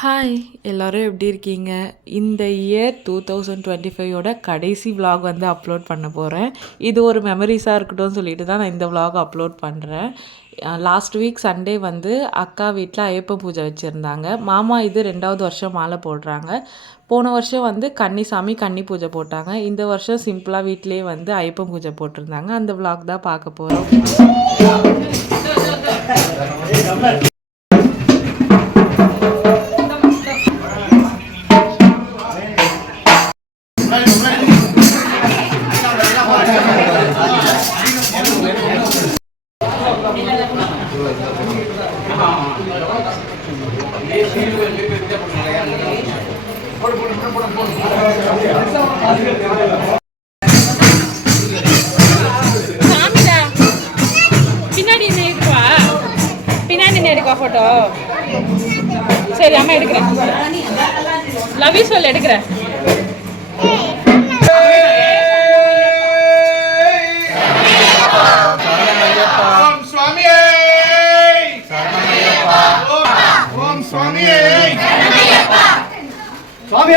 Hi எல்லோரும் எப்படி இருக்கீங்க? இந்த இயர் டூ தௌசண்ட் டுவெண்ட்டி ஃபைவோட கடைசி விலாக் வந்து அப்லோட் பண்ண போகிறேன் இது ஒரு மெமரிஸாக இருக்கட்டும் சொல்லிட்டு தான் நான் இந்த விலாக் அப்லோட் பண்ணுறேன் லாஸ்ட் வீக் சண்டே வந்து அக்கா வீட்டில் ஐயப்ப பூஜை வச்சுருந்தாங்க. மாமா இது ரெண்டாவது வருஷம் மாலை போடுறாங்க. போன வருஷம் வந்து கன்னிசாமி கன்னி பூஜை போட்டாங்க. இந்த வருஷம் சிம்பிளாக வீட்டிலே வந்து ஐயப்ப பூஜை போட்டிருந்தாங்க. அந்த விலாக் தான் பார்க்க போகிறோம் பின்னாடி என்ன எடுக்குவா பின்னாடி என்ன எடுக்குவா ஃபோட்டோ சரி அம்மா எடுக்கிறேன். லவி சொல் எடுக்கிறேன். சுவாமி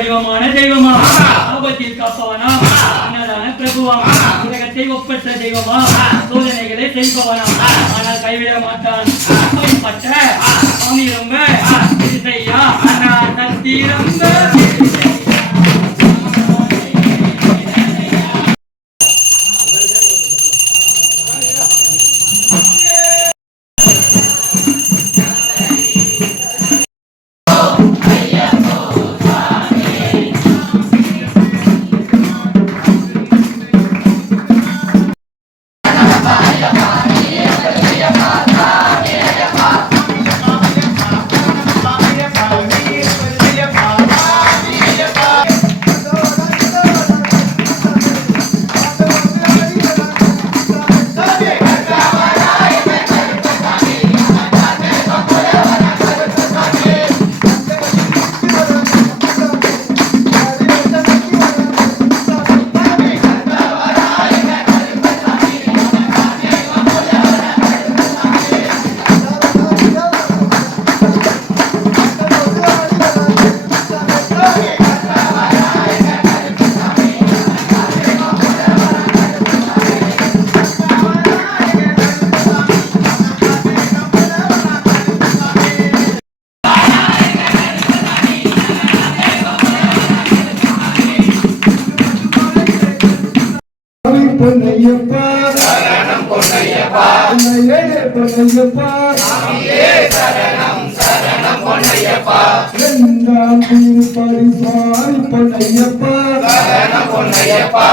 வடிவமான தெய்வமா ஆபத்தில் காப்பவனா அன்னதான பிரபுவா உலகத்தை ஒப்பற்ற தெய்வமா சோதனைகளை செய்பவனா ஆனால் கைவிட மாட்டான். அப்படிப்பட்ட சுவாமி ரொம்ப செய்யா அண்ணா சக்தி ரொம்ப பொன்னையப்பா பொன்னையப்பா. இரண்டாம் திருப்படி சுவாமி பொன்னையப்பா. பொன்னையப்பா.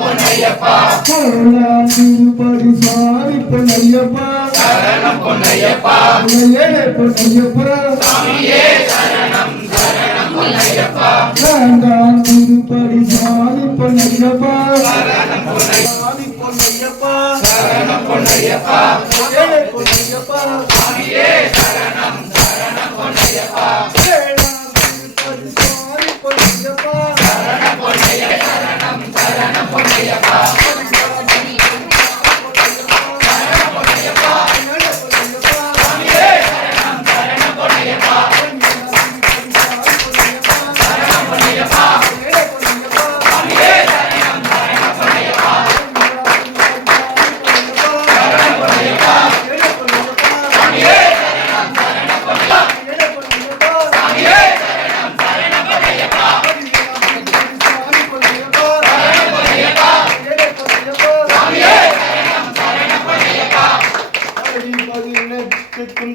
பொன்னையப்பா. மூணாம் திருப்படி சுவாமி பொன்னையப்பா. பொன்னையப்பா. நான்காம் திருப்படி சுவாமி பொன்னையப்பா. சுவாமி பொன்னையப்பா பொன்னையப்பா பொன்னையப்பா சரணம் பொன்னையப்பா.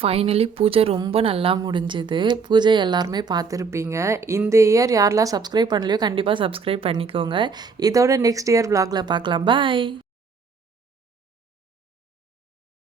ஃபைனலி பூஜை ரொம்ப நல்லா முடிஞ்சுது. பூஜை எல்லாருமே பார்த்துருப்பீங்க. இந்த இயர் யாரெல்லாம் சப்ஸ்கிரைப் பண்ணலையோ கண்டிப்பாக சப்ஸ்கிரைப் பண்ணிக்கோங்க. இதோட நெக்ஸ்ட் இயர் vlogல பார்க்கலாம். பாய்